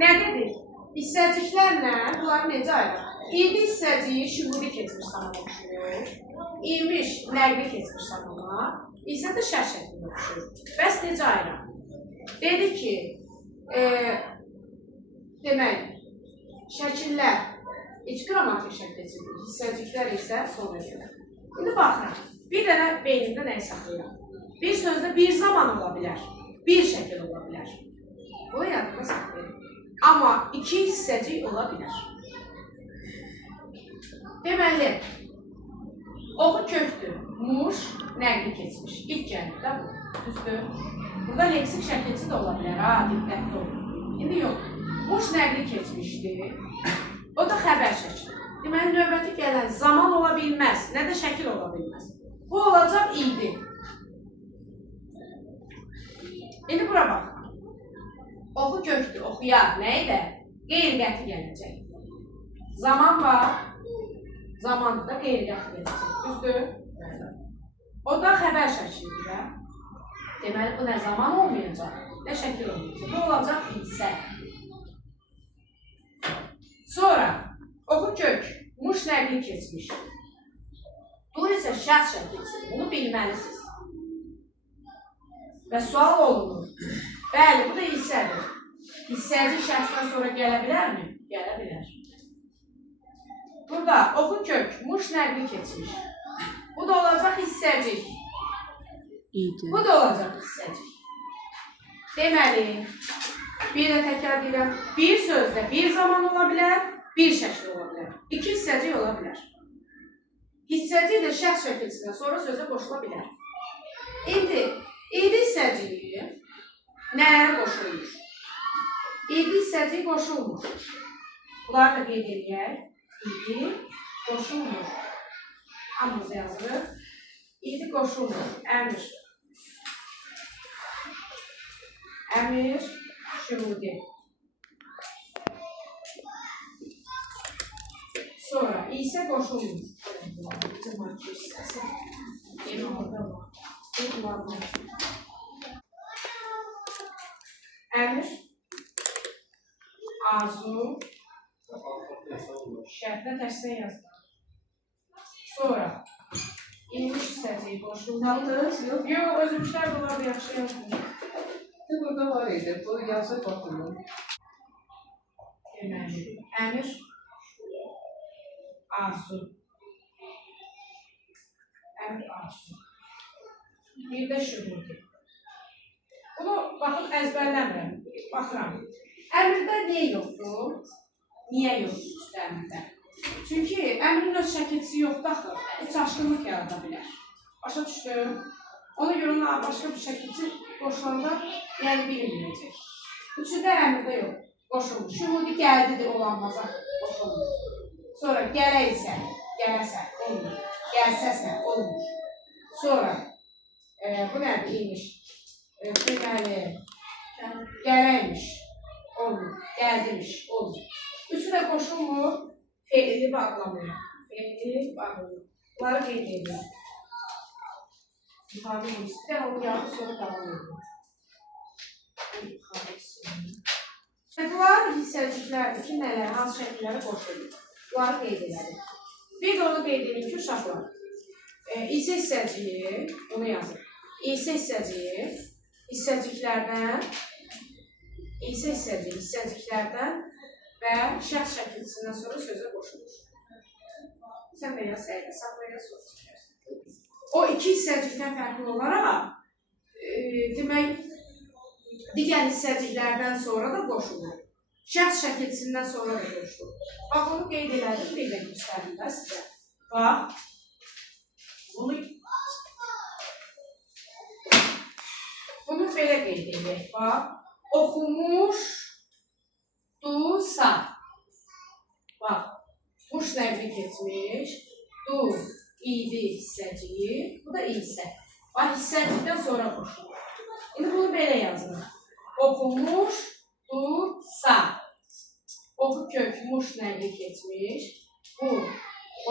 Nədir? Hissəciklərlə bunları necə ayırır? İldi hissəciyi şübudi keçmiş zamana oxşuyur. İlmiş nəqli keçmiş zamana. İlsə də şərt şəklində oxşuyur. Bəs necə ayırır? Dedi ki, demək, şəkillər iç qrammatik şəkil keçirir. Hissəciklər isə sonra gəlir. İndi baxın, bir dənə beynimdə nəyi saxlayıram? Bir sözdə bir zaman ola bilər, bir şəkil ola bilər. Bunu yadımda saxlayıram. Amma iki hissəcik ola bilər. Deməli, oxu kökdür, muş, nəqli keçmiş. İlk gəlir də bu, düzdür. Burada leksik şəkilçi də ola bilər, diqqətli olun. İndi yox, muş nəqli keçmişdir, o da xəbər şəkli. Deməli, növbəti gələn zaman ola bilməz, nə də şəkil ola bilməz. Bu olacaq idi. İndi bura bax. Oxu kökdür, oxuyaq, nə edə? Qeyri-qəti gələcək. Zaman var, zamandır da qeyri-qəti gələcək, düzdür? O da xəbər şəklidir. Deməli, bu nə zaman olmayacaq, nə şəkil olmayacaq. Bu olacaq isə. Sonra, oxu kök, muş nəqli keçmiş. Dur isə şəxs şəkilçidir, bunu bilməlisiniz. Və sual olunur. Bəli, bu da hissədir. Hissəcik şəxsdən sonra gələ bilərmi? Gələ bilər. Burada oxu kök, muş nəqli keçmiş. Bu da olacaq hissəcik. Bu da olacaq hissəcik. Deməli, bir də təkrar edirəm. Bir sözdə bir zaman ola bilər, bir şəkil ola bilər. İki hissəcik ola bilər. Hissəcik də şəxs şəkilçisindən sonra sözə qoşula bilər. İndi, idi hissəciyi nələrə qoşulmuş? İdi hissəciyi qoşulmuş. Bunları da qeyd edək. İdi qoşulmuş. Hamımız yazırıq. İdi qoşulmuş. Əmir. Əmir şübudi. Sonra isə qoşulmuş. Əmir, arzu, şərtlə təşkil yazılır. Sonra, ilmiş hissəciyi qoşulmalıdır. Yox, özümüşlər bunlar da yaxşı yazılır. Burada var idi, bu yazı baxılır. Deməli, əmir, arzu. Əmir, arzu. Bir də şübudi. Bunu baxın, əzbərləmirəm, baxıram. Əmrdə niyə yoxdur? Niyə yoxdur əmrdə? Çünki əmrin öz şəkilçisi yoxdur axı, bu çaşqınlıq yarada bilər. Başa düşdüm? Ona görə ona başqa bir şəkilçi qoşulanda yəni bilinməyəcək. Üçündə əmrdə yox, qoşulmuş. Şübudi gəldidir, olanmaza qoşulmuş. Sonra gələysə, gələsə, olmuş. Gəlsəsə, olmuş. Sonra, bu nədir, imiş? Deməli, gələymiş, olmur, gəldimiş, olmur. Üçü də qoşulmur, feili bağlamıyor. Feili bağlamıyor. Bunları qeyd edir. İfadə edir. Onu yaxın sonra davam edir. Bunlar hissəciklərdir ki, nələr, hansı şəkilləri qoşulur. Bunları qeyd edir. Bir də onu qeyd edir ki, uşaqlar. İsə hissəciyi, onu yazır. İsə hissəciyi, hissəciklərdən və şəxs şəkilçisindən sonra sözə qoşulur. Sən də yaz, saxlaya soru çıxarsan. O iki hissəcikdən fərqli olaraq, demək, digər hissəciklərdən sonra da qoşulur. Şəxs şəkilçisindən sonra da qoşulur. Bax, onu qeyd elədim, bir də göstərim də sizə. Bax, bunu belə qeyd edək. Bax, oxumuşdusa. Bax, muş nəqli keçmiş. Du, idi hissəciyi. Bu da isə. Bax, hissəcikdən sonra qoşulur. İndi bunu belə yazılır. Oxumuşdusa. Oxu kök, muş nəqli keçmiş. Bu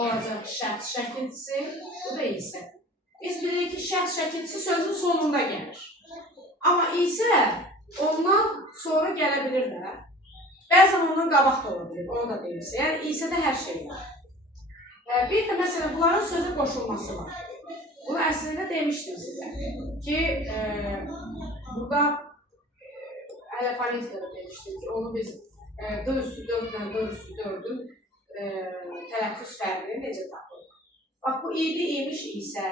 olacaq şəxs şəkilçisi. Bu da isə. Biz bilirik ki, şəxs şəkilçisi sözün sonunda gəlir. Amma isə ondan sonra gələ bilir də. Bəzən ondan qabaq da ola bilir, onu da deyirsə. Yəni, İsədə hər şey var. Bir də məsələn, bunların sözə qoşulması var. Bunu əslində demişdim sizə ki, burada hələ fonetikada demişdim ki, onu biz D üstü 4 ilə D üstü 4-ün tələffüz fərqini necə tapılır? Bax, bu idi, imiş isə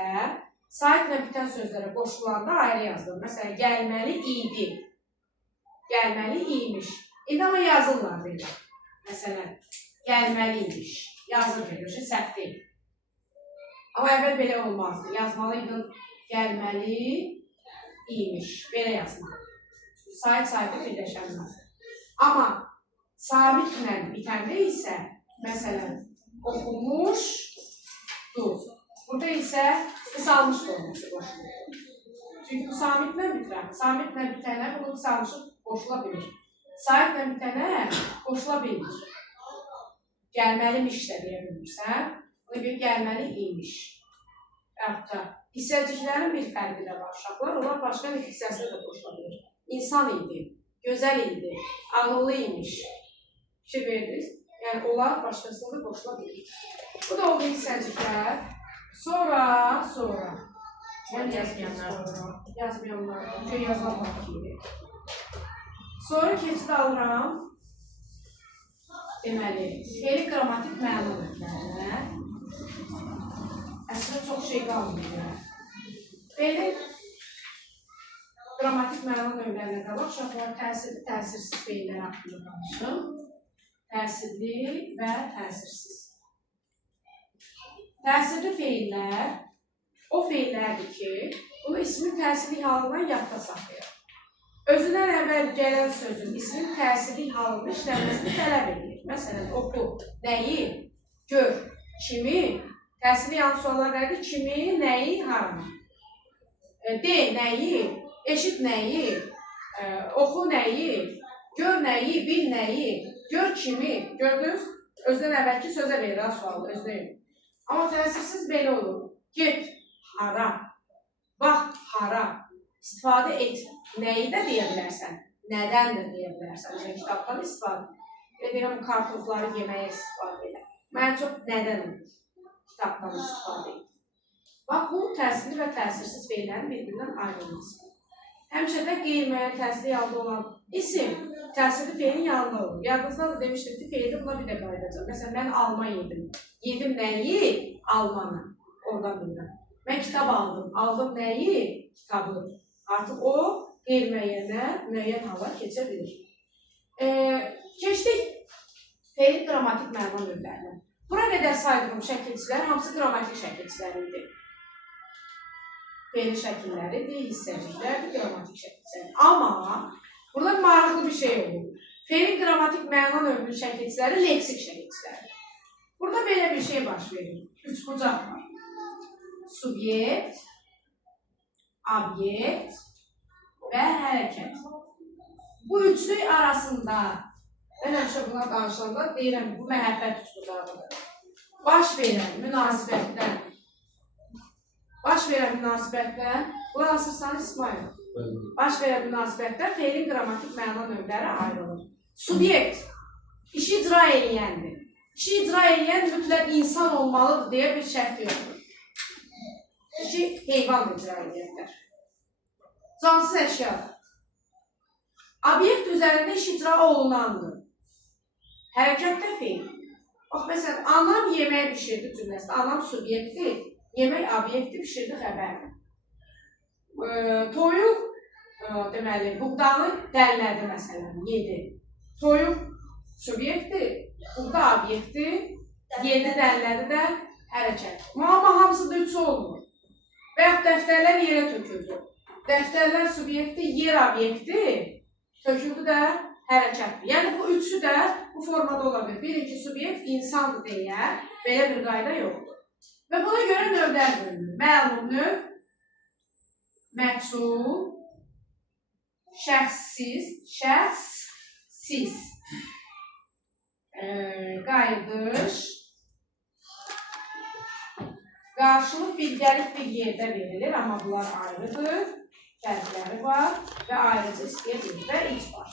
saitlə bitən sözlərə qoşulanda ayrı yazılır. Məsələn, gəlməli idi, gəlməli imiş. İndi amma yazırlar belə. Məsələn, gəlməli imiş, yazır verir, səhv deyil. Amma əvvəl belə olmazdı. Yazmalıydın, gəlməli imiş. Belə yazmalı. Sait birləşənməz. Amma sabitlə bitəndə isə, məsələn, oxumuşdur. Burada isə qısalmış forması qoşulur. Çünki bu sabitlə bitirəm. Sabitlə bitənə bunu qısalmışı qoşula bilir. Saitlə bitənə qoşula bilir. Gəlməlimiş də deyə bilmirsən. Buna görə gəlməli imiş. Yaxud da hissəciklərin bir fərqi də var uşaqlar. Onlar başqa bir hissəsində də qoşula bilir. İnsan idi, gözəl idi, ağıllı imiş. Fikir verirsiniz. Yəni, onlar başqasında da qoşula bilir. Bu da oldu hissəciklər. Sonra. Yəni yazmayanlar. Yazmayanlar. Çünki yazanlar ki. Sonra keçid alıram. Deməli, fe'li qrammatik məna növlərinə əslində çox şey qalmıyor. Fe'li qrammatik məna növlərinə qabaq uşaqlar təsirli, təsirsiz fe'llər haqqında danışım. Təsirli və təsirsiz. Təsirli fe'llər o fe'llərdir ki, bunu ismin təsirli halından yadda saxlayır. Özündən əvvəl gələn sözün ismin təsirli halında işlənməsini tələb edir. Məsələn, oxu, nəyi, gör, kimi, təsirli yanlış suallar verdi, kimi, nəyi, haranı. De, nəyi, eşit nəyi, oxu nəyi, gör nəyi, bil nəyi, gör kimi, gördünüz? Özdən əvvəlki sözə verir sualı, özdən. Amma təsirsiz belə olur. Get, hara, bax, hara, istifadə et, nəyi də deyə bilərsən, nədən də deyə bilərsən. Yəni, kitabdan istifadə. Deyirəm, kartofları yeməyə istifadə edir. Mən çox nədən kitabdan istifadə edir. Bax, bu təsirli və təsirsiz fe'llərin bir-birindən ayrılması. Həmişə də qeyri-müəyyən təsirli halda olan isim təsirli fe'lin yanında olur. Yadınızda da demişdim ki, fe'ldə buna bir də qayıdacaq. Məsələn, mən alma yedim. Yedim nəyi? Almanı. Oradan bilirəm. Mən kitab aldım. Aldım nəyi? Kitabı. Artıq o qeyri-müəyyəndən müəyyən hala keçə bilir. Keçdik fe'li qrammatik məna növlərinə. Bura qədər saydığım şəkilçilər hamısı qrammatik şəkilçilər idi. Fe'li şəkilləridir, hissəciklərdir, qrammatik şəkilçilər. Amma burada maraqlı bir şey olur. Fe'li qrammatik məna növlü şəkilçiləri leksik şəkilçilərdir. Burada belə bir şey baş verir. Üçbucaq var. Subyekt, obyekt və hərəkət. Bu üçlük arasında, mən həmişə buna danışanda deyirəm, bu məhəbbət üçbucağıdır. Baş verən münasibətdən, bunlar asırsan İsmail. Baş verən münasibətdən fe'lin qrammatik məna növləri ayrılır. Subyekt, işi icra eləyəndir. İşi icra eləyən mütləq insan olmalıdır deyə bir şərt yoxdur. İşi heyvan da icra eləyəndir. Cansız əşyadır. Obyekt üzərində iş icra olunandır. Hərəkət də fe'l. Bax, məsələn, anam yemək pişirdi cümləsində. Anam subyektdir, yemək obyekti pişirdi xəbəri. Toyuq, deməli, buğdanı dəllədi, məsələn, yedi. Toyuq subyektdir, buğda obyekti, yedi dəllədi də hərəkət. Amma hamısında üçü olmur. Və yaxud dəftərlər yerə töküldü. Dəftərlər subyekti, yer obyekti, töküldü də hərəkətdir. Yəni, bu üçü də bu formada ola bilir. Bir, iki, subyekt insandır deyə belə bir qayda yoxdur. Və buna görə növlər bölünür. Məlum növ, məchul, şəxssiz, qayıdış, qarşılıq bilgəlik bir yerdə verilir, amma bunlar ayrıdır, fərqləri var və ayrıcı istəyə bilir və ic var.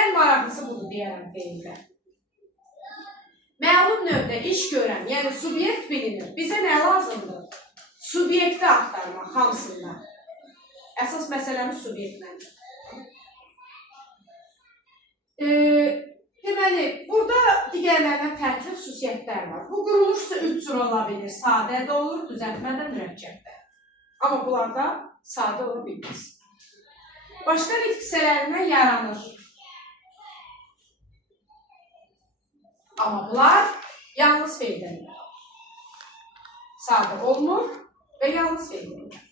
Ən maraqlısı budur deyərəm feildə. Məlum növdə iş görən, yəni subyekt bilinir. Bizə nə lazımdır? Subyekti axtarmaq hamısında. Əsas məsələmiz subyektlədir. Deməli, burada digərlərindən fərqli xüsusiyyətlər var. Bu quruluş isə 3 cür ola bilir. Sadə də olur, düzəltmədə, mürəkkəbdə. Amma bunlarda sadə ola bilməz. Başqa nitq hissələrindən yaranır. Amma bunlar yalnız feildəndir. Sadə olmur və yalnız feildəndir.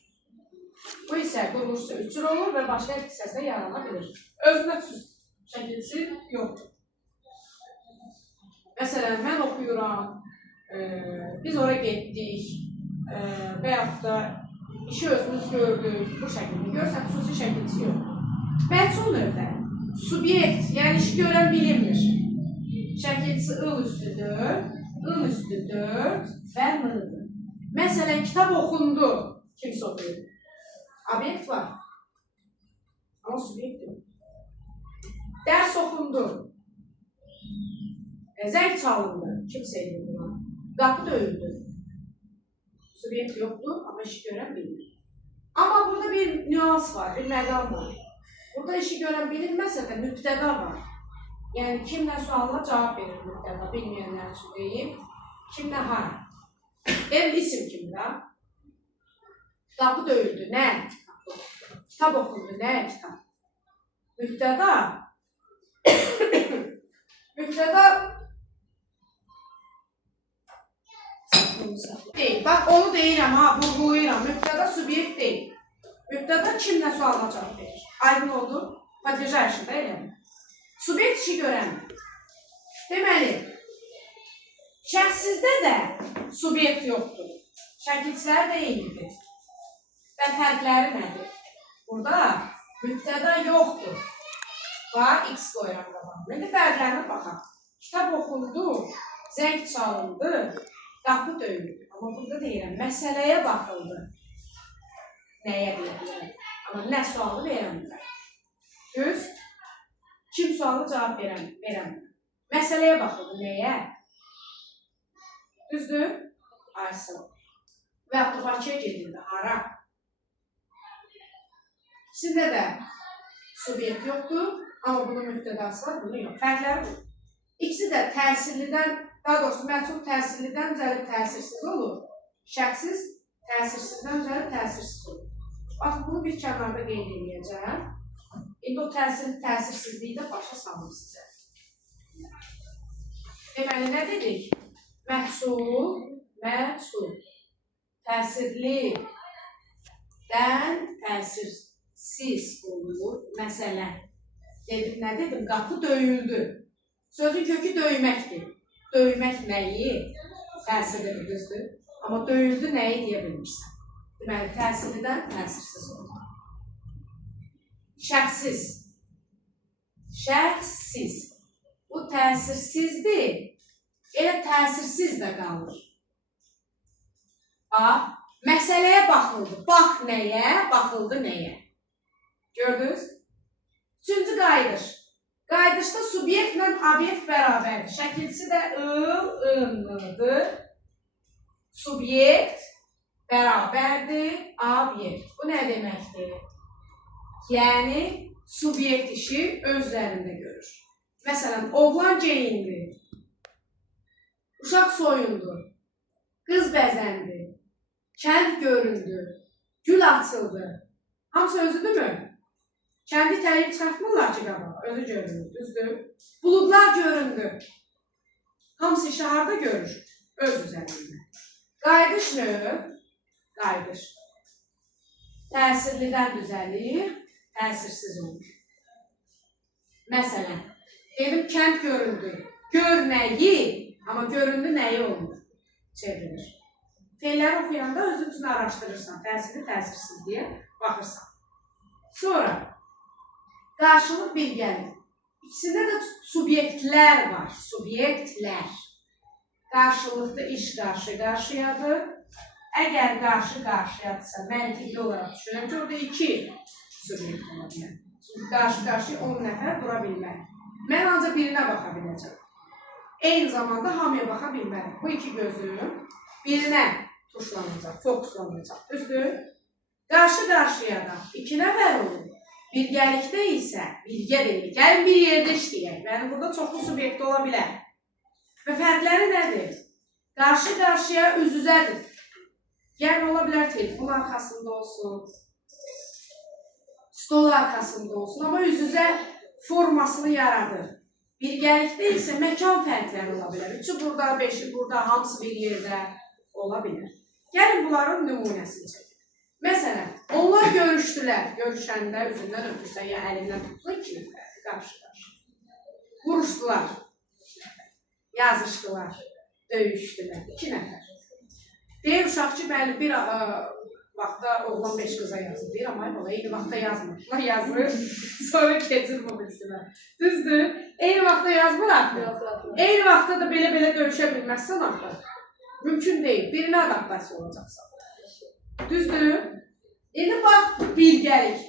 Bu isə quruluş isə 3 cür olur və başqa nitq hissəsində yarana bilir. Özünə xüsus şəkilsi yoxdur. Məsələn, mən oxuyuram, biz oraya getdik və yaxud da işi özümüz gördük, bu şəkildə görürsən, xüsusi şəkilsi yox. Məhsul növdə, subyekt, yəni işi görən bilinmir. Şəkilsi ıl üstü 4 və m-dır. Məsələn, kitab oxundu, kimsə oxuyur. Obyekt var, amma subyekt yox. Dərs oxundu, zəng çalındı, kimsə edir buna. Qapı döyüldü. Subyekt yoxdur, amma işi görən bilir. Amma burada bir nüans var, bir məqam var. Burada işi görən bilinməsə də mübtəda var. Yəni, kimlə sualına cavab verir mübtəda, bilməyənlər üçün deyim. Kimlə hara? İsim kimi da. Qapı döyüldü, nə? Kitab oxundu, nə? Kitab. Mübtəda deyil. Bax, onu deyirəm, vurğulayıram. Mübtəda subyekt deyil. Mübtəda kimlə sualına cavab verir? Aydın oldu? Padrejayşında eləmir. Subyekt işi görəndir. Deməli, şəxssizdə də subyekt yoxdur. Şəkilçilər də eynidir. Və fərqləri nədir? Burada mübtəda yoxdur. Bax, x qoyuram qabağına. İndi fərqlərinə baxaq. Kitab oxundu, zəng çalındı, qapı döyüldü. Amma burada deyirəm, məsələyə baxıldı. Nəyə deyirəm? Amma nə sualı verəmdir? Düz? Kim sualı cavab verəmdir? Məsələyə baxıldı, nəyə? Düzdür? Aysıl. Və yaxud da Bakıya gedildi, hara? İkisində də subyekt yoxdur, amma bunun mübtədası var, bunun yox. Fərqləri bu. İkisi də təsirlidən, daha doğrusu məhsul təsirlidən düzəlib təsirsiz olur. Şəxssiz təsirsizdən düzəlib təsirsiz olur. Bax, bunu bir kənarda qeyd edəcəm. İndi o təsirsizliyi də başa salım sizə. Deməli, nə dedik? Məhsul. Təsirlidən təsirsiz olur. Məsələn, dedim, nə dedim? Qapı döyüldü. Sözün kökü döyməkdir. Döymək nəyi? Təsirlidir, düzdür. Amma döyüldü nəyi deyə bilmirsən. Deməli, təsirlidən təsirsiz olur. Şəxssiz. Bu təsirsizdir. Elə təsirsiz də qalır. Bax, məsələyə baxıldı. Bax nəyə, baxıldı nəyə. Gördünüz? Üçüncü qayıdış. Qayıdışda subyektlə obyekt bərabərdir. Şəkilçisi də ı-ın-ıdır. Subyekt bərabərdir, obyekt. Bu nə deməkdir? Yəni, subyekt işi öz üzərində görür. Məsələn, oğlan geyindi, uşaq soyundu, qız bəzəndi, kənd göründü, gül açıldı. Hamısı özüdürmü? Kəndi təyib çıxartmırlar ki, qabağa, özü görünür, düzdür. Buludlar göründü. Hamısı işi harada görür? Öz üzərində. Qayıdış növ, qayıdış. Təsirlidən düzəlir, təsirsiz olur. Məsələn, dedim, kənd göründü. Gör nəyi, amma göründü nəyi olmur? Çevrilir. Feilləri oxuyanda özün üçün araşdırırsan, təsirli, təsirsiz deyə baxırsan. Sonra, qarşılıq bilgəlir. İkisində də subyektlər var, subyektlər. Qarşılıqda iş qarşı-qarşıyadır. Əgər qarşı-qarşıyadırsa, məntiqli olaraq düşünürəm ki, orada iki subyekt ola bilər. Çünki qarşı-qarşıya 10 nəfər dura bilmər. Mən ancaq birinə baxa biləcəm. Eyni zamanda hamıya baxa bilmərəm. Bu iki gözüm birinə tuşlanacaq, fokuslanacaq. Düzdür? Qarşı-qarşıya da 2 nəfər olur. Birgəlikdə isə, birgə deyil, gəlin bir yerdə işləyək. Yəni, burada çoxlu subyekt ola bilər. Və fərqləri nədir? Qarşı-qarşıya üz-üzədir. Yəni, ola bilər telefon arxasında olsun, stol arxasında olsun, amma üz-üzə formasını yaradır. Birgəlikdə isə məkan fərqləri ola bilər. 3-ü burada, 5-i burada, hamısı bir yerdə ola bilər. Gəlin, bunların nümunəsini çəkək. Məsələn, onlar görüşdülər. Görüşəndə üzündən öpürsən, ya əlindən tutsun, 2 nəfərdir, qarşı-qarşı. Vuruşdular, yazışdılar, döyüşdülər, 2 nəfər. Deyir uşaq ki, bəli, bir vaxtda oğlan 5 qıza yazır. Deyir, amma eyni vaxtda yazmır. Yazır, sonra keçir bu bilsinlər. Düzdür? Eyni vaxtda yazmır axı. Eyni vaxtda da belə-belə döyüşə bilməzsən axı. Mümkün deyil. Birinə adaptasiya olacaqsan. Düzdür? İndi bax, bilgəlik.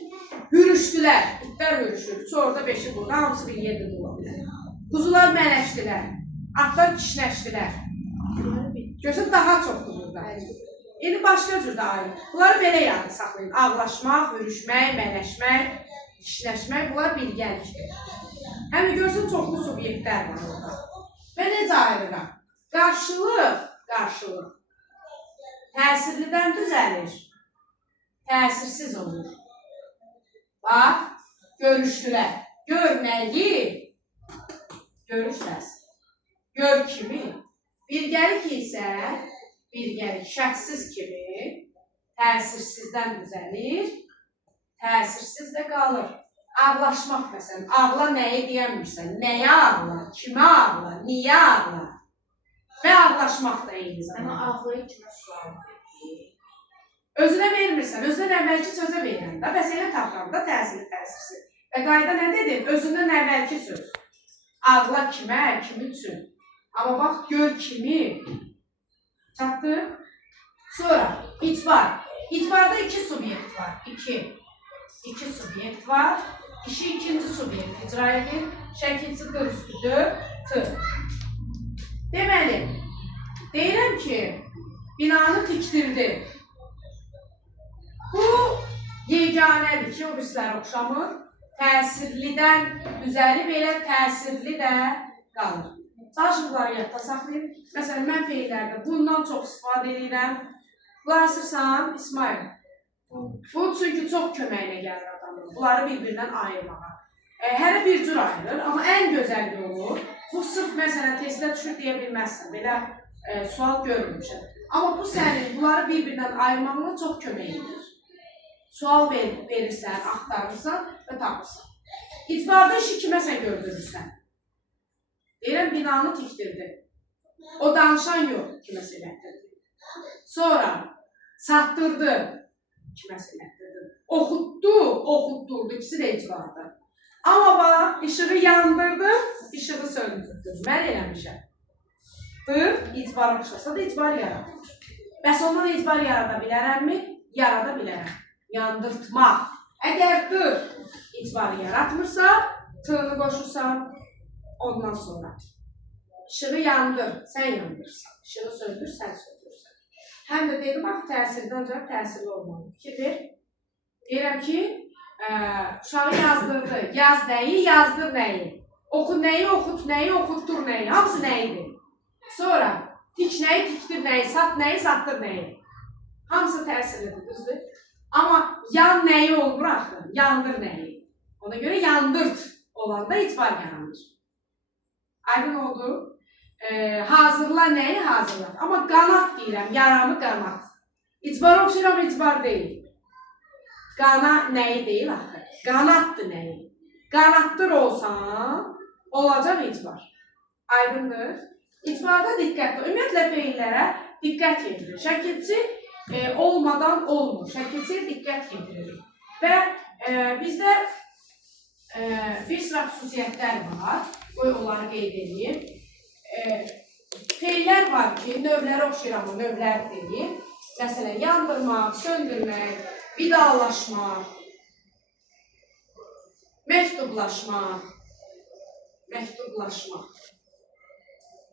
Hürüşdülər. İtlər hürüşür. Sonra da 5-i burada, hamısı bir yerdə ola bilər. Quzular mələşdilər. Atlar kişnəşdilər. Görsən, daha çoxdur burada. İndi başqa cürdə ayrı. Bunları belə yadı saxlayın. Ağlaşmaq, hürüşmək, mələşmək, kişnəşmək, bunlar bilgəlikdir. Həmin görsən, çoxlu subyektlər var orada. Və necə ayrıram? Qarşılıq. Təsirlidən düzəlir. Təsirsiz olur. Bax, görüşdülər. Gör nəyi? Görüşləz. Gör kimi? Birgəlik isə, birgəlik şəxssiz kimi təsirsizdən düzəlir, təsirsiz də qalır. Ağlaşmaq məsələn, ağla nəyi deyəmirsən, nəyə ağla, kimə ağla, niyə ağla və ağlaşmaq da eyni zamanda. Amma ağlayı kimə sual verir? Özünə vermirsən, özündən əvvəlki sözə verirəm də, bəs elə tapıramda təsirli təsirsiz. Və qayda nə dedim? Özündən əvvəlki söz. Ağla kimə, kim üçün? Amma bax, gör kimi. Çatdı? Sonra, icbar. İcbarda 2 subyekt var. 2 subyekt var. İşi ikinci subyekt icra edir. Şəkilçi dır üstüdür. T. Deməli, deyirəm ki, binanı tikdirdi. Bu, yeganədir ki, o birislər oxşamır. Təsirlidən düzəlib, elə təsirli də qalır. Çalışın bunları yadda saxlayın. Məsələn, mən feillərdə bundan çox istifadə edirəm. Bunları asırsan, İsmail. Bu, çünki çox köməyinə gəlir adamın. Bunları bir-birindən ayırmağa. Hərə bir cür ayırır, amma ən gözəl yolu, bu sırf məsələn, testdə düşür deyə bilməzsən. Belə sual görmüşəm. Amma bu sənin bunları bir-birindən ayırmağına çox kömək edir. Sual verirsən, axtarırsan və tapırsan. İcbarda işi kiməsə gördürürsən. Deyirəm, binanı tikdirdi. O danışan yox, kiməsə elətdirdi. Sonra, satdırdı, kiməsə elətdirdi. Oxutdurdu, ikisi də icbarda. Amma bax, işığı yandırdı, işığı söndürdü. Mən eləmişəm. İcbar oxşasa da icbar yaradır. Bəs ondan icbar yarada bilərəmmi? Yarada bilərəm. Yandırtmaq. Əgər icbarı yaratmırsa, t-nı qoşursan, ondan sonra. İşığı yandır, sən yandırırsan. İşığı söndür, sən söndürürsən. Həm də dedim, bax, təsirdən öncə təsirli olmalı. Fikir. Deyirəm ki, uşağı yazdırdı. Yaz nəyi, yazdır nəyi. Oxu nəyi, oxut nəyi, oxutdur nəyi. Hamısı nəyidir. Sonra, tik nəyi, tikdir nəyi, sat nəyi, satdır nəyi. Hamısı təsirlidir, düzdür. Amma yan nəyi olur axı, yandır nəyi. Ona görə yandırt olanda icbar yaranır. Aydın oldu. Hazırla nəyi, hazırlat. Amma qanat deyirəm, yaramı qanat. İcbar oxşayıram, icbar deyil. Qana nəyi deyil axı, qanatdır nəyi. Qanatdır olsan, olacaq icbar. Aydındır. İcbarda diqqətli. Ümumiyyətlə feillərə diqqət yetirir. Şəkilçi olmadan olmur. Şəkilçiyə diqqət yetiririk. Və bizdə bir sıra xüsusiyyətlər var. Qoy onları qeyd edeyim. Feillər var ki, növləri oxşayır amma növlər deyil. Məsələn, yandırmaq, söndürmək, vidalaşmaq. Məktublaşma. Məktublaşma.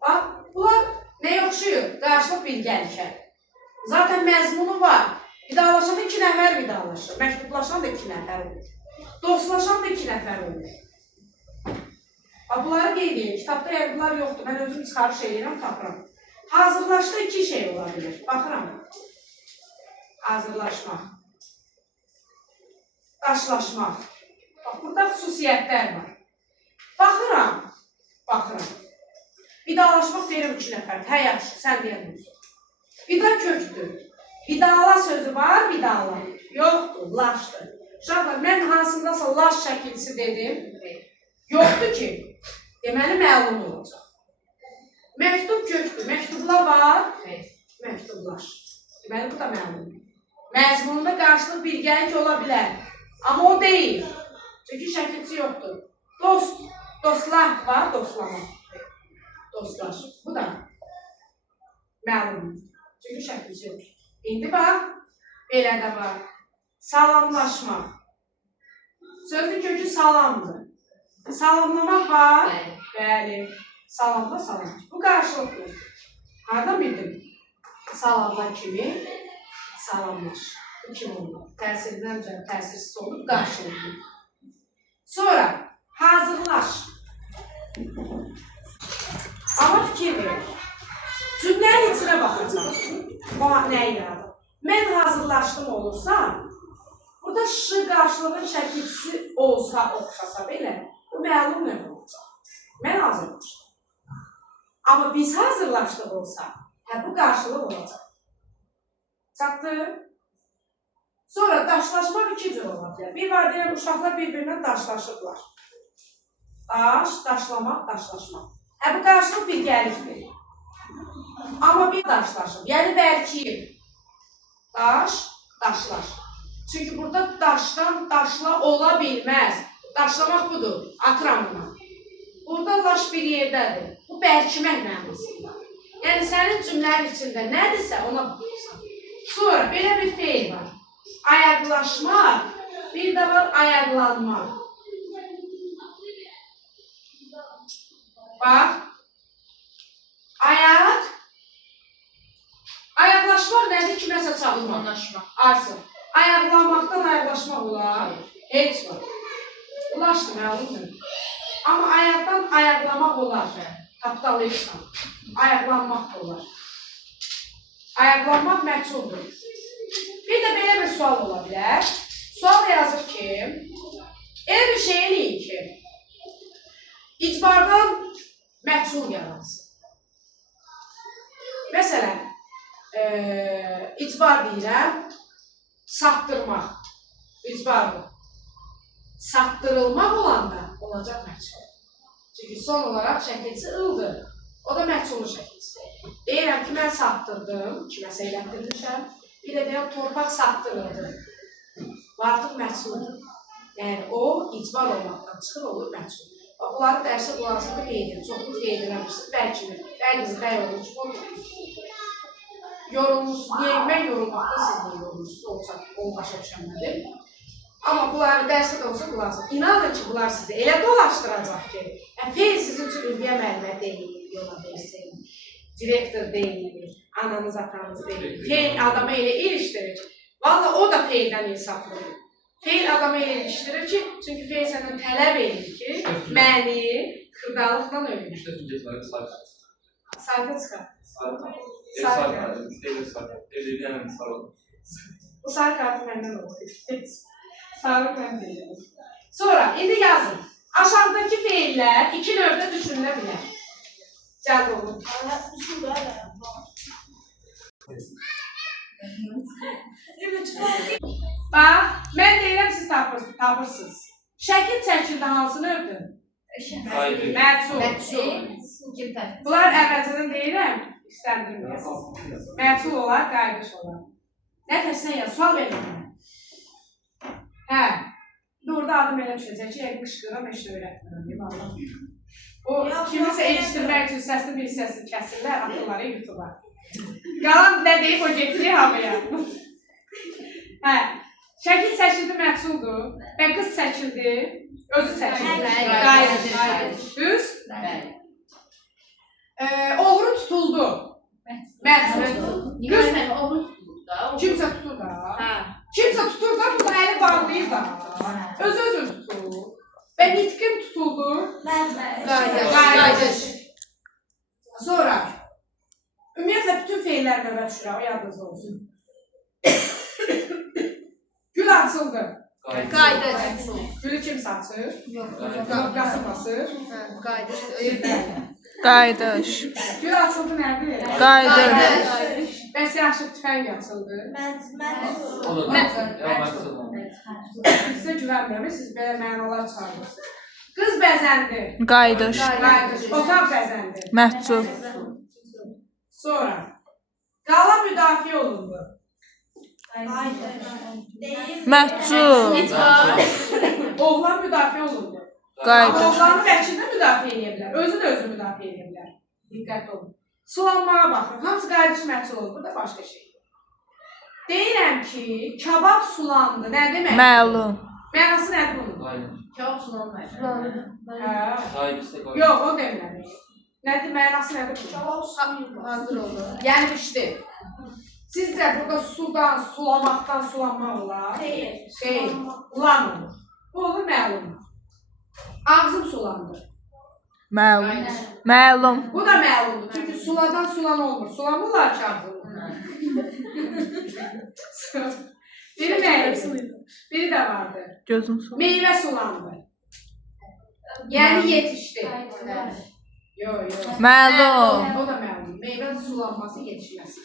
Bax, bunlar nəyə oxşuyur? Qarşılıq bilgəlikə. Zaten məzmunu var. Vidalaşanda 2 nəfər vidalaşır. Məktublaşan da 2 nəfər olur. Dostlaşan da 2 nəfər olur. Bunları qeyd edin. Kitabda yəni bunlar yoxdur. Mən özüm çıxarış edirəm, tapıram. Hazırlaşda 2 şey ola bilir. Baxıram. Hazırlaşmaq. Daşlaşmaq. Bax, burada xüsusiyyətlər var. Baxıram. Vidalaşmaq deyirəm 2 nəfər. Hə, yaxşı, sən deyəmirsən. Vida kökdür. Vidala sözü var, vidala. Yoxdur, laşdır. Uşaqlar, mən hansındasa laş şəkilsi dedim. Yoxdur ki, deməli məlum olacaq. Məktub kökdür. Məktubla var, məktublaş. Deməli, bu da məlumdur. Məzmununda qarşılıq bilgəlik ola bilər. Amma o deyil. Çünki şəkilsi yoxdur. Dostlar var, dostlamaq. Dostlar. Bu da məlumdur. Çünki şəkilsi yoxdur. İndi bax, belə də var. Salamlaşmaq. Sözün kökü salamdır. Salamlamaq var. Bəli. Salamla salam. Bu qarşılıqdır. Hardan bildim? Salamla kimi? Salamlaş. Bu kim olur? Təsirindən üzrə təsirsiz olub qarşılıqdır. Sonra hazırlaş. Amma fikir verir. Cümlənin içinə baxacaq. O nəyə yaradır? Mən hazırlaşdım olursa, burada ş qarşılığın şəkilsi olsa, oxşasa belə, bu məlum nə olacaq? Mən hazırlaşdım. Amma biz hazırlaşdıq olsa, bu qarşılıq olacaq. Çatdı? Sonra daşlaşmaq 2 cür ola bilər. Bir var deyəm, uşaqlar bir-birindən daşlaşırlar. Daşlamaq, daşlaşmaq. Bu qarşılıq bilgəlikdir. Amma bir daşlaşır. Yəni bəlkiyim. Daşlaş. Çünki burada daşdan daşla ola bilməz. Daşlamaq budur. Atıram buna. Burada laş bir yerdədir. Bu bəlkimək mənasında. Yəni sənin cümlənin içində nədirsə ona baxırsan. Sonra belə bir feil var. Ayaqlaşmaq, bir də var ayaqlanmaq. Bax. Ayaqlaşmaq nədir? Kiməsə çağırmaq. Arsın. Ayaqlanmaqdan ayaqlaşmaq olar. Heç var. Ulaşdır, məlumdur. Amma ayaqdan ayaqlamaq olar. Tapdalayırsan. Ayaqlanmaq da olar. Ayaqlanmaq məchuldur. Bir də belə bir sual ola bilər. Sual yazır ki, elə bir şey eləyin ki, icbardan məchul yaransın. Məsələn, icbar deyirəm, satdırmaq. İcbardır. Satdırılmaq olanda olacaq məchul. Çünki son olaraq şəkilsi ıldır. O da məchulun şəkilsidir. Deyirəm ki, mən satdırdım, kiməsə elətdirmişəm. Bir də deyəm, torpaq satdırıldı. Artıq məchuldur. Yəni, o icbar olmaqdan çıxır, olur məchul. Bunları dərsə qulağısında qeyd edin. Çoxunuz qeyd edəmişsiniz. Bəlkimi, bəqiniz bəy olmuş, yorulmuşsunuz. Mən yorulmaqda siz də yorulmuşsunuz. Olacaq, onu başa düşənmədir. Amma bunları dərsə də olsa qulağısında. İnanın ki, bunlar sizi elə dolaşdıracaq ki, feil sizin üçün ülviyə müəllimə deyil, yola versin, direktor deyil, ananız, atanız deyil. Feil adamı elə ilişdirir ki, valla o da feildən insaflıdır. Feil adamı elə ilişdirir ki, çünki feil səndən tələb edir ki, məni xırdalıqdan öyrənir. Sarkı çıxar. Bu sarı kartı məndən olur. Sarı mən deyirəm. Sonra, indi yazın. Aşağıdakı feillər 2 növdə düşünülə bilər. Cəlb olun. Bax, mən deyirəm, siz tapırsınız. Şəkil çəkildə hansı növdür? Məchul. Bunlar əvvəlcədən deyirəm, istəndirməyəsiniz. Məchul olar, qayıdış olar. Nəfəsinə yaz, sual verin. Hə, burada adım elə düşəcək ki, qışqıram, eşdə öyrətmirəm. O, kimisə elişdirmək üçün səsini bir səsini kəsirlər, atırları yuturlar. Qalan nə deyib, o getirir havaya. Hə, şəkil çəkildi məchuldur və qız çəkildi Özü çəkir. Qayıdış. Düz? Bəli. Oğru tutuldu. Məsul. Niyə mən oğru tutulur da? Kimsə tutur da. Hə. Kimsə tutur da, bu da əli bağlayır da. Özü tutur. Və nitqim tutuldu. Qayıdış. Sonra, ümumiyyətlə bütün feillər növbə düşür, o yadınızda olsun. Gül açıldı. Qayıdış. Gülü kim saçır? Yox. Qası basır. Qayıdış. Qayıdış. Gül açıldı nədir? Qayıdış. Bəs yaxşı tüfəng açıldı. O da Sizə güvənmirəm, siz belə mənalar çıxardırsınız. Qız bəzəndi. Qayıdış. Otaq bəzəndi. Məhsul. Sonra, qala müdafiə olundu. Məhsul. Oğlan müdafiə olundu. Qayıdış. Oğlanı vəkil də müdafiə edə bilər. Özü də özünü müdafiə edə bilər. Diqqətli olun. Sulanmağa baxın. Hamısı qayıdış məhsul oldu. Bu da başqa şey. Deyirəm ki, kabab sulandı. Nə demək? Məlum. Mənası nədir bunun? Çox sulanmayır. Yox, o demirəm. Nədir, mənası nədir bunun? Hazır oldu. Yəni pişdi. Sizcə burada sudan, sulamaqdan sulanmaq olar? Xeyr. Ulan olur. Bu olur məlum. Ağzım sulandı. Məlum. Məlum. Bu da məlumdur. Çünki suladan sulan olmur. Sulamırlar ki ağzını. Biri nə? Biri də vardı. Gözüm su. Meyvə sulandı. Yəni yetişdi. Yox. Məlum. O da məlum. Meyvə sulanması yetişməsi.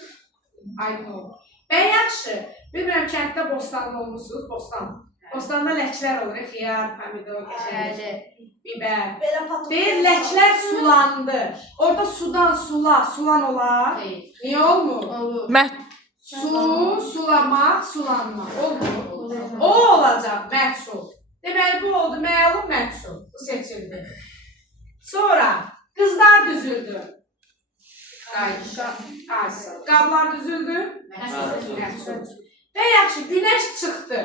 Aydın olur. Və yaxşı, bilmirəm kənddə bostanlı olmuşsunuz, Bostanda ləklər olur, xiyar, pomidor, qəşəng, bibər. Deyir, ləklər sulandı. Orada sudan sulan olar. Niyə olmur? Olur. Su, sulamaq, sulanmaq. Olmur. O olacaq, məhsul. Deməli, bu oldu, məlum məhsul. Bu seçildi. Sonra, qızlar düzüldü. Qablar düzüldü. Məhsul. Və yaxşı, günəş çıxdı.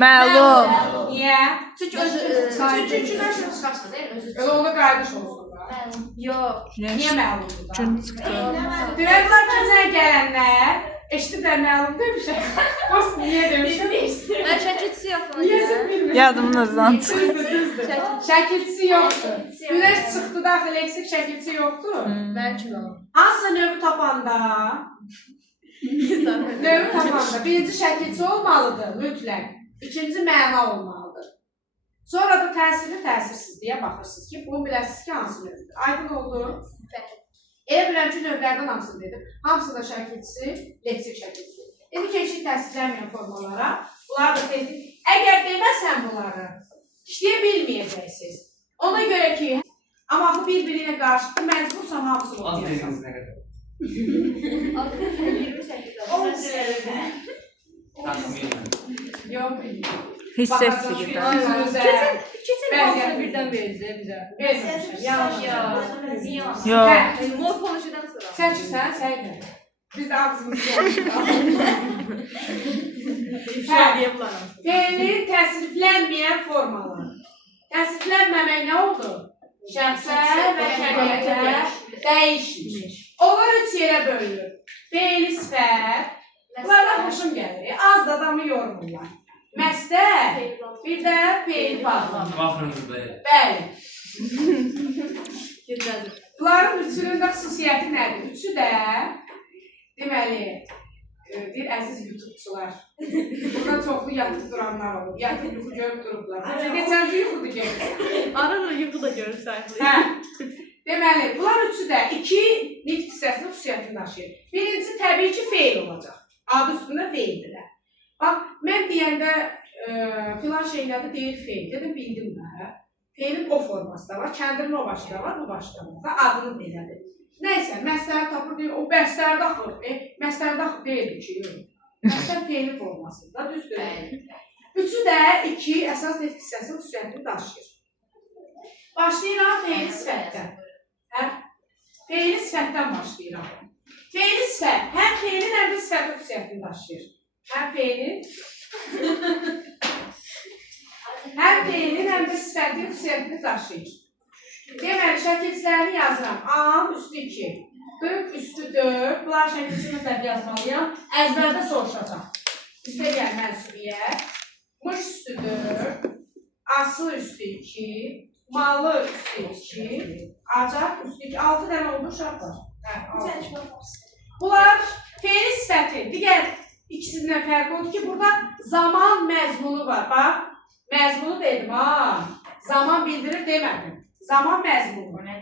Məlum. Niyə? Çünki günəş çıxarsa deyil, özü Elə onda qayıdış olsun da. Yox. Niyə məlumdur da? Gün çıxdı. Dünənlər keçən gələnlər, eşitdilər məlum demişəm. Olsun, niyə demişəm? Mən şəkilçisi yoxdur. Niyə siz bilmirsiniz? Yadımdan çıxdı. Düzdür. Şəkilçisi yoxdur. Günəş çıxdı daxil, eksik şəkilçisi yoxdur. Mən kimi olum. Hansısa növü tapanda, birinci şəkilçi olmalıdır, mütləq. İkinci məna olmalıdır. Sonra da təsirli, təsirsizliyə baxırsınız ki, bunu biləsiniz ki, hansı növdür. Aydın oldu. Elə biləm ki, növlərdən hamısını dedim. Hamısı da şəkilçisi, leksik şəkilçisi. İndi keçik təsdiqlənməyən formalara. Bunlar da tezlik. Əgər deməsən bunları, işləyə bilməyəcəksiniz. Ona görə ki, amma bu bir-biri ilə qarşılıqlı məcbursam hamısını oxuyasınız. 28 Yox. Hiss etdi gibi. Keçən hamısını birdən verəcək bizə. Verməmişəm. Yanlış. Yox. Mor konuşudan sonra. Seçirsən, səylə. Biz də ağzımızı Feilin təsriflənməyən formaları. Təsriflənməmək nə oldu? Şəxsə və şəriətə dəyişmiş. Onlar üç yerə bölünür. Feili sifət. Bunlardan xoşum gəlir. Az da adamı yormurlar. Məsdər, bir də feil bağlama. Bəli. Bunların üçünün də xüsusiyyəti nədir? Üçü də, deməli, bir əziz YouTubeçular. Burada çoxlu yatıb duranlar olur. Yatıb yuxu görüb durublar. Neçənci yuxudur görürsən? Arada yuxu da görür sayılır. Hə. Deməli, bunlar üçü də iki nitq hissəsinin xüsusiyyətini daşıyır. Birincisi təbii ki, feil olacaq. Adı üstündə feildirlər. Bax, mən deyəndə filan şeylərdə deyir feil. Dedim, bildim də. Feilin o forması da var, kəndirin o başı da var, bu başı da var. Adını deyədir. Nəysə, məsələ tapır deyir, o bəstərdə axır. Məsələdə axır feildir ki, yox. Məsələ feilin formasıdır da, düzdür. Üçü də iki əsas nitq hissəsinin xüsusiyyətini daşıyır. Başlayıram feili sifətdən. Feili sifətdən başlayıram. Feili sifət, həm feilin həm də sifətin xüsusiyyətini daşıyır. Həm feilin həm feilin, həm də sifətin xüsusiyyətini daşıyır. Deməli, şəkilçilərini yazıram. A üstü 2, 4 üstü 4. Bunlar şəkilçi mütləq yazmalıyam. Əzbərdə soruşacaq. İstəyən mənsubiyyət. Mış üstü 4, asıl üstü 2, malı üstü 2, acaq üstü 2. 6 dənə oldu uşaqlar. Bunlar feil sifəti. Digər ikisindən fərqi odur ki, burada zaman məzmunu var. Bax, məzmunu dedim, zaman bildirir demədim. Zaman məzmunu.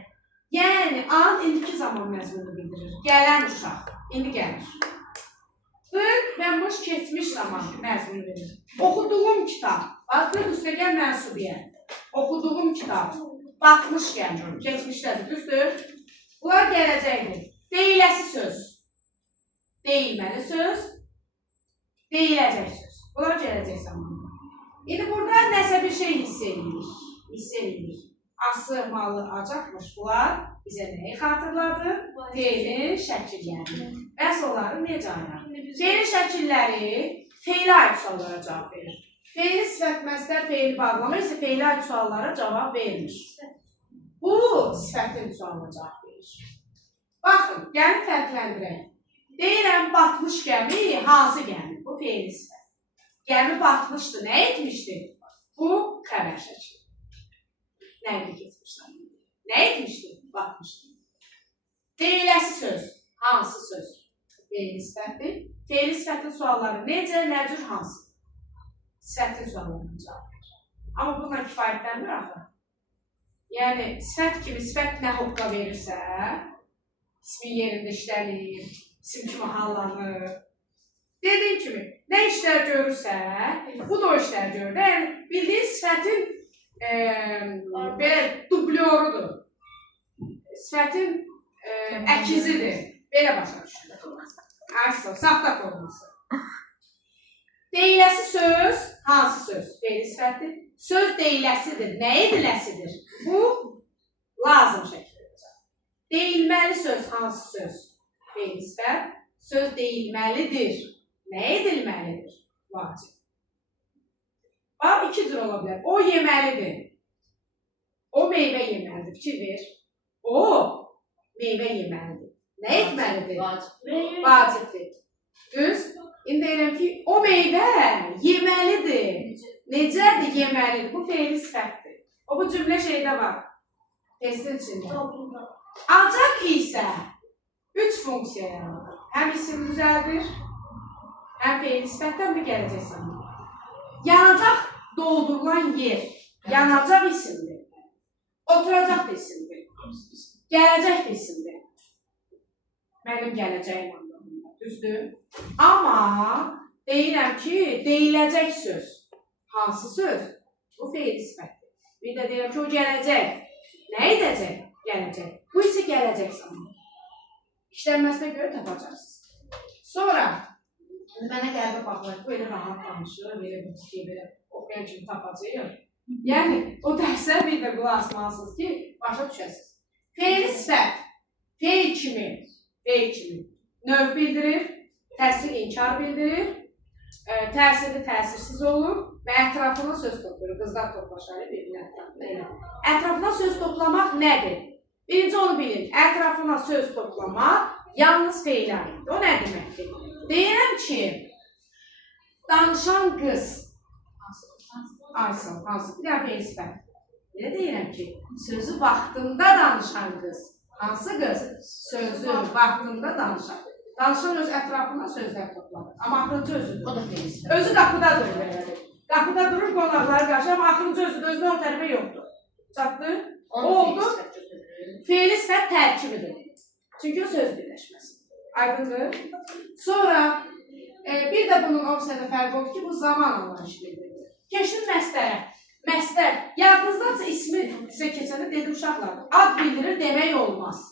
Yəni, an indiki zaman məzmunu bildirir. Gələn uşaq, indi gəlir. Və mış keçmiş zaman məzmunu verir. Oxuduğum kitab, bax, üstəgəl mənsubiyyət. Oxuduğum kitab, batmış gəlir, keçmişdədir, düzdür? Bunlar gələcəkdir. Deyiləsi söz, deyilməli söz, deyiləcək söz. Bunlar gələcək zamanı. İndi burada nəsə bir şey hiss edilir. Ası, malı, acaqmış. Bunlar bizə nəyi xatırladır? Feilin şəkilləri. Bəs onları necə ayırır? Feilin şəkilləri feilə aid suallara cavab verir. Feili sifət məzdər feili bağlama isə feilə aid suallara cavab vermir. Bu sifətin sualına cavab verir. Baxın, gəlin fərqləndirək. Deyirəm, batmış gəmi, hansı gəmi? Bu feili sifət. Gəmi batmışdı, nə etmişdi? Bu xəbər şəkili. Nəqli keçmişdir. Nə etmişdi? Batmışdı. Deyiləsi söz, hansı söz? Feili sifətdir. Feili sifətin sualları necə, nə cür, hansı? Sifətin suallarına cavab verir. Amma bununla kifayətlənmir axı. Yəni, sifət kimi, sifət nə hoqqa verirsə, ismin yerində işlənir, isim kimi hallanır. Dediyim kimi, nə işlər görürsə, bu da o işlər görür. Yəni, bildiyin sifətin belə dublyorudur. Sifətin əkizidir. Belə başa düşürlər. Aysın, saxta forması. Deyiləsi söz, hansı söz? Feili sifətdir. Söz deyiləsidir. Nə ediləsidir? Bu, lazım şəkildə olacaq. Deyilməli söz, hansı söz? Feili sifət. Söz deyilməlidir. Nə edilməlidir? Vacib. Bax, iki cür ola bilər. O yeməlidir. O meyvə yeməlidir. Fikir ver. O meyvə yeməlidir. Nə etməlidir? Vacibdir. Düz. İndi deyirəm ki, o meyvə yeməlidir. Necədir yeməlidir? Bu feili sifətdir. O bu cümlə şeydə var. Testin içində. Acaq isə 3 funksiya yaradır. Həm isim düzəldir, həm feili sifətdən bir gələcək zaman. Yanacaq doldurulan yer, yanacaq isimdir. Oturacaq da isimdir. Gələcək də isimdir. Mənim gələcəyim anlamında, düzdür? Amma deyirəm ki, deyiləcək söz. Hansı söz? Bu feili sifətdir. Bir də deyirəm ki, o gələcək. Nə edəcək? Gələcək. Bu isə gələcək zaman. İşlənməsinə görə tapacaqsınız. Sonra, mənə qəlbə baxmayın, bu elə rahat danışır, belə oxuyan kimi tapacaq. Yəni, o dərsə bir də qulaq asmalısınız ki, başa düşəsiniz. Feili sifət, feil kimi növ bildirir, təsir inkar bildirir, təsirli təsirsiz olur və ətrafına söz toplayır. Qızlar toplaşar, bir-birinin ətrafına. Ətrafına söz toplamaq nədir? Birinci onu bilin, ətrafına söz toplamaq yalnız feilə aiddir. O nə deməkdir? Deyirəm ki, danışan qız, Aysel, hansı? Bir daha feil sifət. Nə deyirəm ki, sözü vaxtında danışan qız. Hansı qız? Sözü vaxtında danışan. Danışan öz ətrafına sözlər topladır. Amma axırıncı özü. O da feil sifət. Özü qapıda durur belədir. Qapıda durur qonaqları qarşı, amma axırıncı özü o tərəfə yoxdur. Çatdı? O oldu. Feili sifət tərkibidir. Çünki o söz birləşməsi. Aydındır. Sonra bir də bunun opsiyada fərqi oldu ki, bu zaman anlayışı bildirir. Keçdim məstərə. Məstər. Yadınızdadsa ismi sizə keçəndə dedim uşaqlar. Ad bildirir demək olmaz.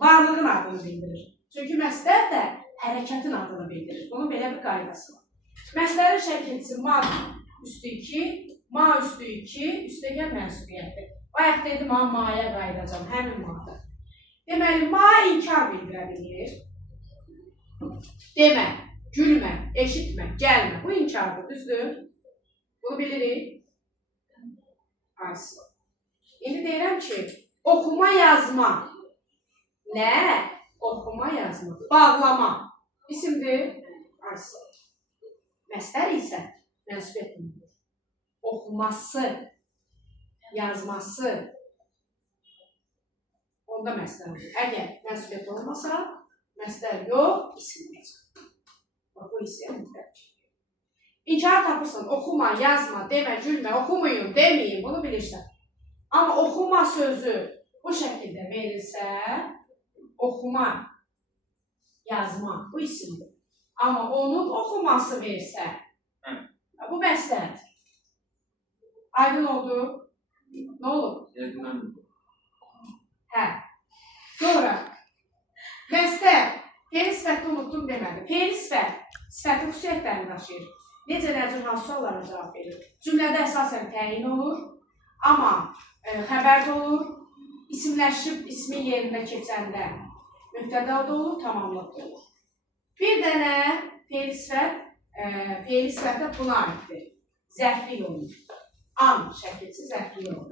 Varlığın adını bildirir. Çünki məstər də hərəkətin adını bildirir. Bunun belə bir qaydası var. Məstərin şəkilçisi ma üstü 2, ma üstü 2, üstəgəl mənsubiyyətdir. Bayaq dedim, maya qayıdacam, həmin madır. Deməli, ma inkar bildirə bilir. Demə, gülmə, eşitmə, gəlmə. Bu inkardır, düzdür? Bunu bilirik. Aysı. İndi deyirəm ki, oxuma yazma. Nə? Oxuma yazma. Bağlama. İsimdir. Aysı. Məsdər isə mənsub etməlidir. Oxuması, yazması. Onda məsdər olur. Əgər mənsub etmə olmasa, məsdər yox, isim olacaq. Bu isim mütləq. İnkar tapırsan, oxuma, yazma, demə, gülmə, oxumayın, deməyin, bunu bilirsən. Amma oxuma sözü bu şəkildə verilsə, oxuma, yazma, bu isimdir. Amma onun oxuması versə, bu məsdərdir. Aydın oldu? Nə olur? Hə. Sonra, məsdər, fe'li sifətdə unutdum demədi. Fe'li sifət, sifətin xüsusiyyətlərini daşıyır. Necə nəcür hansı suallara cavab verir? Cümlədə əsasən təyin olur, amma xəbərdə olur, isimləşib ismin yerində keçəndə mübtədədə olur, tamamlıqda olur. Bir dənə fe'li sifətdə buna aiddir. Zərflik olur. An şəkilsi zərflik olur.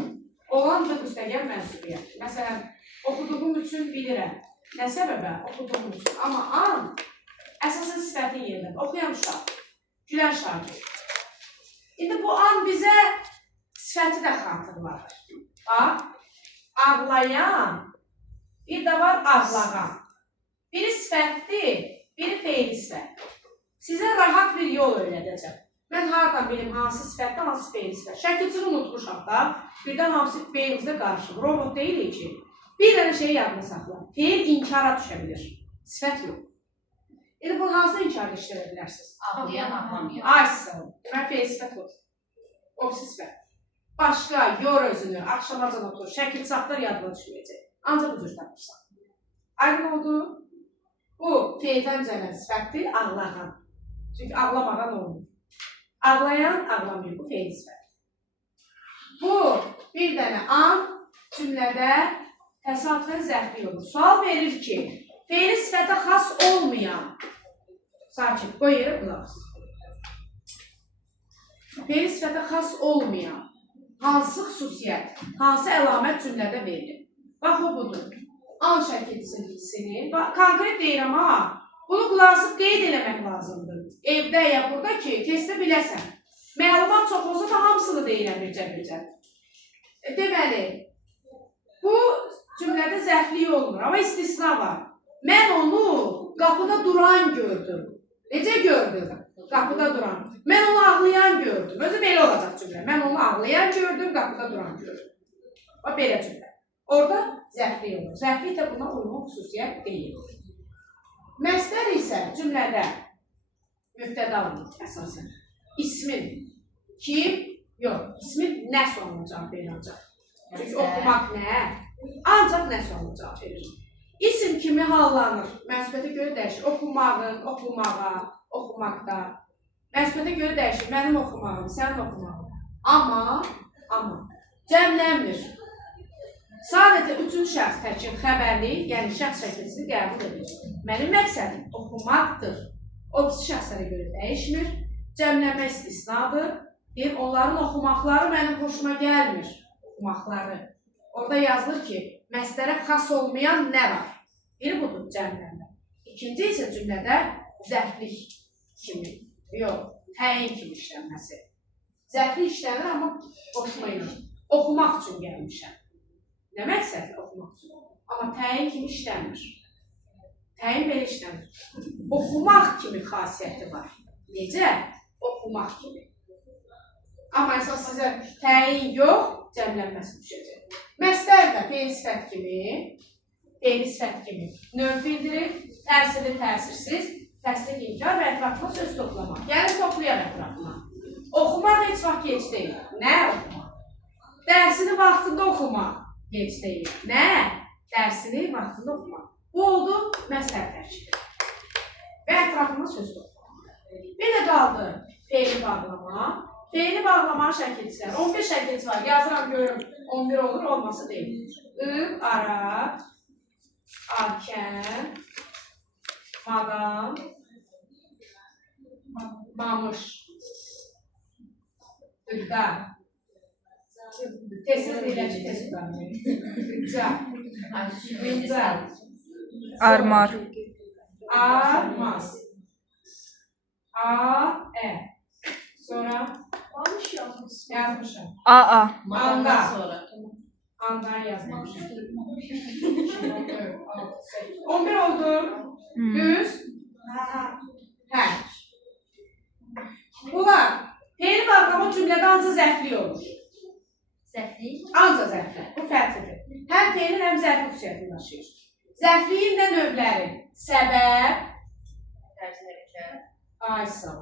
Olan da müstəqəl mənsubiyyətdir. Məsələn, oxuduğum üçün bilirəm. Nə səbəbə? Oxuduğum üçün. Amma an əsasən sifətin yerində. Oxuyan uşaq. Gülən şagird. İndi bu an bizə sifəti də xatırlar. Bax, ağlayan, bir də var ağlağan. Biri sifətdir, biri fe'li sifət. Sizə rahat bir yol öyrədəcəm. Mən haradan bilim hansı sifətdə, hansı fe'li sifət. Şəkilçini unutmuşam da, birdən hamısı beynimizdə qarışıb. Robot deyilik ki, bir dənə şeyi yadına saxla. Fe'l inkara düşə bilir. Sifət yox. İndi bunu hansı inkarda işləyə bilərsiniz? Ağlayan, ağlamayan. Ay sağ ol. Mən fe'l sifət olur. Obsi sifət. Başqa, yor özünü, axşamacan otur, şəkil saxlar yadına düşməyəcək. Ancaq bu cür tapırsan. Aydın oldu? Bu fe'ldən cələn sifətdir, ağlağan. Çünki ağlamadan olmur. Ağlayan, ağlamayın. Bu fe'l sifət. Bu bir dənə an cümlədə təsadüfən zərfli olur. Sual verir ki, fe'li sifətə xas olmayan, sakin, qoy yerə qulaq. Fe'li sifətə xas olmayan hansı xüsusiyyət, hansı əlamət cümlədə verilir? Bax, o budur. An şəkilçisini, konkret deyirəm ha, bunu qulaqsıb qeyd eləmək lazımdır. Evdə ya burada ki, testdə biləsən. Məlumat çox olsa da hamısını deyirəm bircə-bircə. Deməli, bu cümlədə zərflik olmur, amma istisna var. Mən onu qapıda duran gördüm. Necə gördüm? Qapıda duran. Mən onu ağlayan gördüm. Özü belə olacaq cümlə. Mən onu ağlayan gördüm, qapıda duran gördüm. Bax, belə cümlə. Orada zərflik olur. Zərflik də buna uyğun xüsusiyyət deyil. Məsdər isə cümlədə mübtəda olur əsasən. İsmin kim? Yox. İsmin nə sonuna cavab verir? Çünki oxumaq nə? Ancaq nə sonuna cavab verir? İsim kimi hallanır. Mənsubiyyətə görə dəyişir. Oxumağın, oxumağa, oxumaqda. Mənsubiyyətə görə dəyişir. Mənim oxumağım, sənin oxumağın. Amma cəmlənmir. Sadəcə üçüncü şəxs təkin xəbərli, yəni şəxs şəkilsini qəbul edir. Mənim məqsədim oxumaqdır. O birisi şəxslərə görə dəyişmir. Cəmlənmə istisnadır. Deyir, onların oxumaqları mənim xoşuma gəlmir. Oxumaqları. Orada yazılır ki, məsdərə xas olmayan nə var? Biri budur, cəmlənmə. İkinci isə cümlədə zərflik kimi, yox, təyin kimi işlənməsi. Zərflik işlənir, amma xoşuma yox. Oxumaq üçün gəlmişəm. Nə məqsədlə oxumaq üçün? Amma təyin kimi işlənmir. Təyin belə işlənir. Oxumaq kimi xasiyyəti var. Necə? Oxumaq kimi. Amma əsas sizə təyin yox, cəmlənməsi düşəcək. Məsdər də fe'li sifət kimi növ bildirir, təsirli, təsirsiz, təsdiq, inkar və ətrafına söz toplamaq. Yəni, toplayaq ətrafına. Oxumaq heç vaxt geç deyil. Nə oxumaq? Dərsini vaxtında oxumaq geç deyil. Nə? Dərsini vaxtında oxumaq. Bu oldu məsdər tərkibi. Və ətrafına söz toplamaq. Bir də qaldı fe'li bağlama. Fe'li bağlamanın şəkilçilər. 11 şəkilçi var. Yazıram, görürüm. 11 olur, olması deyil. Ib, ara, arken, madam, mamış, ıqda, Tez deyilən ki, tez tutanır. Hınca. Hınca. Armar. Armaz. A-e. Sonra yazmışım. A. Anda. sonra. Andan yazmışım. 11 oldu. Düz. Hə. Bunlar fe'li bağlama cümlədə ancaq zərfli olur. Zərflik. Ancaq zərfli. Bu fərqlidir. Həm fe'lin, həm zərfli xüsusiyyətini daşıyır. Zərfliyin də növləri səbəb, Tərzi hərəkət. aysa,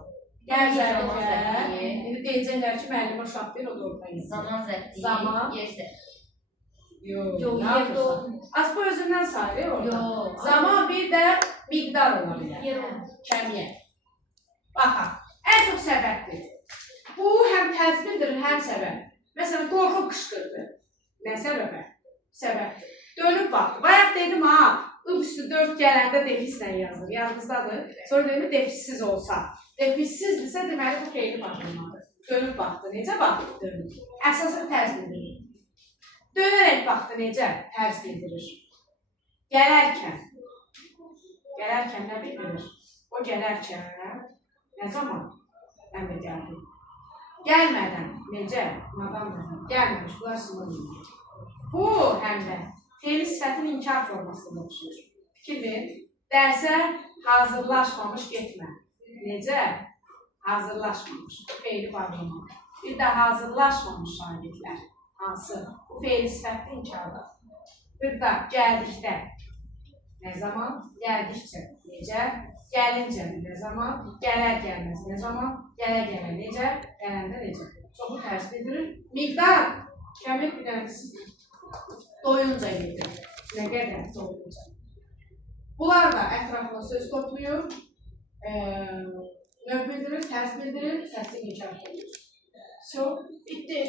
gəl Zaman zərflər. zərfliyi. İndi deyəcəklər ki, müəllimə uşaq deyil, o da oradan yazır. Zaman zərfliyi. Zaman. Yer zərfliyi. Yox, Yox, nə yerdə yapırsan? olmur. Aspa özündən sayılır orada. Yox. Zaman bir də miqdar ola bilər. Yer olmur. Kəmiyyət. Baxaq, ən çox səbəbdir. Bu həm təzbirdir, həm səbəb. Məsələn, qorxub qışqırdı. Nə səbəbə? Səbəbdir. Dönüb baxdı. Bayaq dedim ha, üstü 4 gələndə defislə yazılır. Yadınızdadır. Sonra dedim defissiz olsa. Defissizdirsə deməli bu fe'li bağlamadır. Dönüb baxdı. Necə baxdı? Dönüb. Əsasən tərz bildirir. Dönərək baxdı necə? Tərz bildirir. Gələrkən. Gələrkən nə bildirir? O gələrkən nə zaman əmr gəldi? Gəlmədən necə? Madamdan gəlməmiş. Bunlar sınırlı. Bu həm də fe'li sifətin inkar formasında oxşuyur. Fikir ver. Dərsə hazırlaşmamış getmə. Necə? Hazırlaşmamış. Fe'li bağlama. Bir də hazırlaşmamış şagirdlər. Hansı? Bu fe'li sifətdə inkardır. Bir də gəldikdə. Nə zaman? Gəldikcə. Necə? Gəlincə nə zaman? Gələr gəlməz nə zaman? Gələ gələ necə? Gələndə necə? Çoxu tərs bildirir. Miqdar. Kəmiyyət bir dənəsi. Doyunca yedir. Nə qədər doyunca. Bunlar da ətrafına söz toplayır. Növ bildirir, tərs bildirir, tərslik inkar edir. So, bitti.